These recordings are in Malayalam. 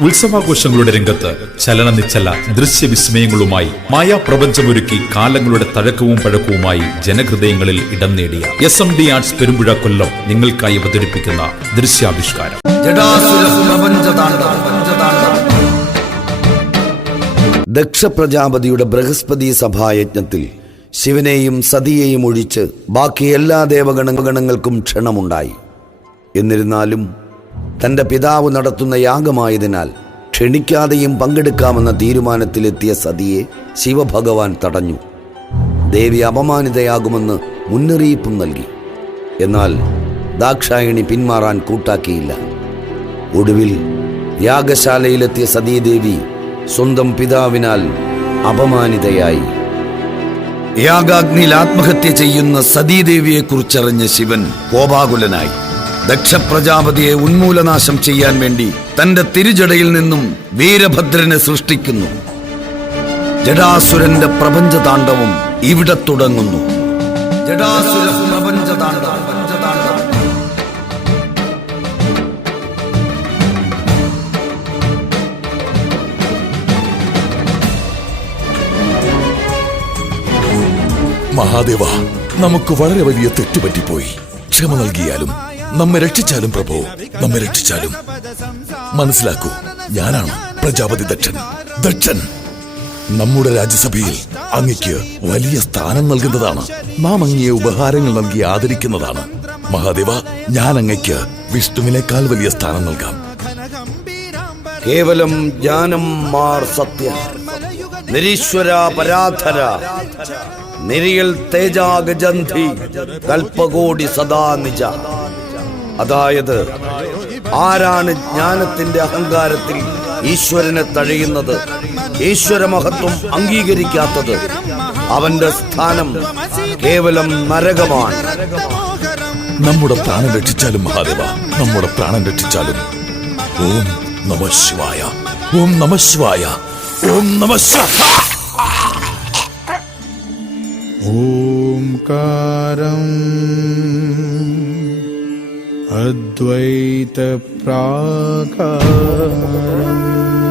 ഉത്സവാഘോഷങ്ങളുടെ രംഗത്ത് ചലനനിച്ചല ദൃശ്യവിസ്മയങ്ങളുമായി മായാപ്രപഞ്ചമൊരുക്കി കാലങ്ങളുടെ തഴക്കവും പഴക്കവുമായി ജനഹൃദയങ്ങളിൽ ഇടം നേടിയ S M D arts Perumpuzha Kollam നിങ്ങൾക്കായി അവതരിപ്പിക്കുന്ന ദൃശ്യാവിഷ്കാരം. ദക്ഷ പ്രജാപതിയുടെ ബൃഹസ്പതി സഭായജ്ഞത്തിൽ ശിവനെയും സതിയെയും ഒഴിച്ച് ബാക്കി എല്ലാ ദേവഗണഗണങ്ങൾക്കും ക്ഷണമുണ്ടായി. എന്നിരുന്നാലും തന്റെ പിതാവ് നടത്തുന്ന യാഗമായതിനാൽ ക്ഷണിക്കാതെയും പങ്കെടുക്കാമെന്ന തീരുമാനത്തിലെത്തിയ സതിയെ ശിവഭഗവാൻ തടഞ്ഞു. ദേവി അപമാനിതയാകുമെന്ന് മുന്നറിയിപ്പും നൽകി. എന്നാൽ ദാക്ഷായണി പിന്മാറാൻ കൂട്ടാക്കിയില്ല. ഒടുവിൽ യാഗശാലയിലെത്തിയ സതീദേവി സ്വന്തം പിതാവിനാൽ അപമാനിതയായി. യാഗാഗ്നിയിൽ ആത്മഹത്യ ചെയ്യുന്ന സതീദേവിയെക്കുറിച്ചറിഞ്ഞ ശിവൻ കോപാകുലനായി. ദക്ഷപ്രജാപതിയെ ഉന്മൂലനാശം ചെയ്യാൻ വേണ്ടി തന്റെ തിരുജടയിൽ നിന്നും വീരഭദ്രനെ സൃഷ്ടിക്കുന്നു. ജടാസുരന്റെ പ്രപഞ്ചതാണ്ഡവം ഇവിടെ തുടങ്ങുന്നു. പ്രപഞ്ചതാണ്ഡവം പ്രപഞ്ചതാണ്ഡവം മഹാദേവ നമുക്ക് വളരെ വലിയ തെറ്റുപറ്റിപ്പോയി. ക്ഷമ നൽകിയാലും നമ്മെ രക്ഷിച്ചാലും പ്രഭു നമ്മെ രക്ഷിച്ചാലും. മനസ്സിലാക്കൂ ഞാനാണ് പ്രജാപതി ദക്ഷൻ. ദക്ഷൻ നമ്മുടെ രാജ്യസഭയിൽ അങ്ങയ്ക്ക് വലിയ സ്ഥാനം നൽകുന്നതാണ്. നാം അങ്ങയെ ഉപഹാരങ്ങൾ നൽകി ആദരിക്കുന്നതാണ്. മഹാദേവ ഞാൻ അങ്ങയ്ക്ക് വിഷ്ണുവിനേക്കാൾ വലിയ സ്ഥാനം നൽകാം. കേവലം ജ്ഞാനം മാർ സത്യ. നിരീശ്വര പരാധര നിരിയൽ തേജാഗജന്ധി. കൽപ്പകോടി സദാ നിജ. അതായത് ആരാണ് ജ്ഞാനത്തിന്റെ അഹങ്കാരത്തിൽ ഈശ്വരനെ തഴയുന്നത്? ഈശ്വര മഹത്വം അംഗീകരിക്കാത്തത് അവന്റെ സ്ഥാനം കേവലം നരകമാണ്. നമ്മുടെ പ്രാണൻ രക്ഷിച്ചാലും മഹാദേവ നമ്മുടെ പ്രാണൻ രക്ഷിച്ചാലും ഓം നമ ശിവായ ഓം നമ ശിവായ ഓം നമ ശിവായ. ओङ्कारम्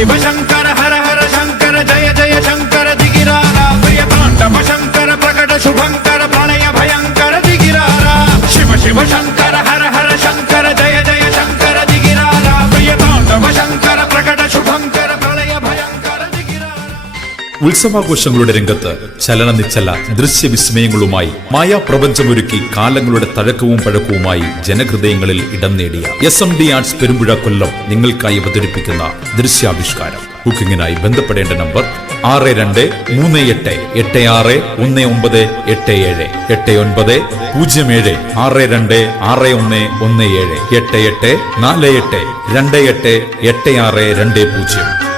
శివశంకర ഉത്സവാഘോഷങ്ങളുടെ രംഗത്ത് ചലനനിശ്ചല ദൃശ്യവിസ്മയങ്ങളുമായി മായാപ്രപഞ്ചമൊരുക്കി കാലങ്ങളുടെ തഴക്കവും പഴക്കവുമായി ജനഹൃദയങ്ങളിൽ ഇടം നേടിയ S M D arts Perumpuzha Kollam നിങ്ങൾക്കായി അവതരിപ്പിക്കുന്ന ദൃശ്യാവിഷ്കാരം. ബുക്കിംഗിനായി ബന്ധപ്പെടേണ്ട നമ്പർ ആറ് രണ്ട് മൂന്ന് എട്ട് എട്ട് ആറ് ഒന്ന് ഒമ്പത് എട്ട് ഏഴ് എട്ട് ഒൻപത് പൂജ്യം ഏഴ് ആറ് രണ്ട് ആറ് ഒന്ന് ഒന്ന് ഏഴ് എട്ട് എട്ട് നാല് എട്ട് രണ്ട് എട്ട് എട്ട് ആറ് രണ്ട് പൂജ്യം.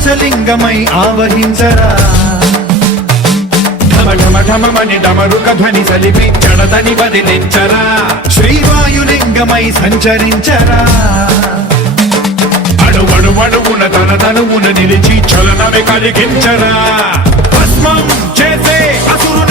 ఆకాశలింగమై ఆవహించరా. ఢమ ఢమ ఢమమని డమరుక ధ్వని సలిపి జడదని వదిలించరా. శ్రీవాయులింగమై సంచరించరా. అణువణు అణువున తన తనువున నిలిచి చలనమే కలిగించరా. భస్మం చేసే అసురునే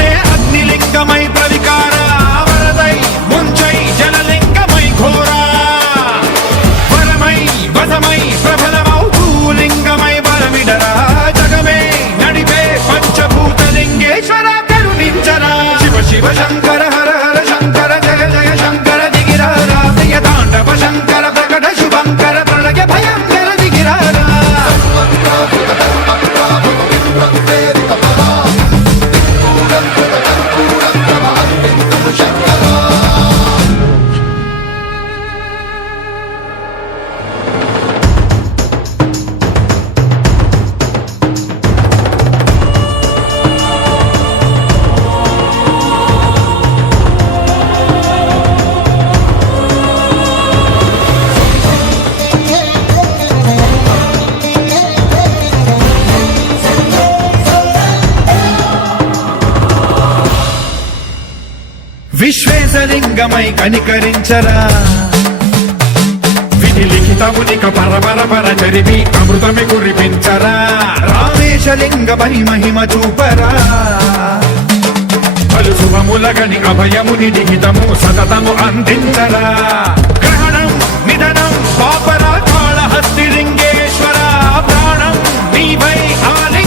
the ball. విశ్వేశలింగమై కనికరించరా. విధి లిఖితమునిక పరపరపర జరిపి అమృతమి కురిపించరా. రామేశలింగ మహి మహిమ చూపరా. పలు శుభములగని అభయముని లిఖితము సతతము అందించరా. గ్రహణం నిధనం పాపరా కాళహస్తి లింగేశ్వర. ప్రాణం నీవై ఆలయ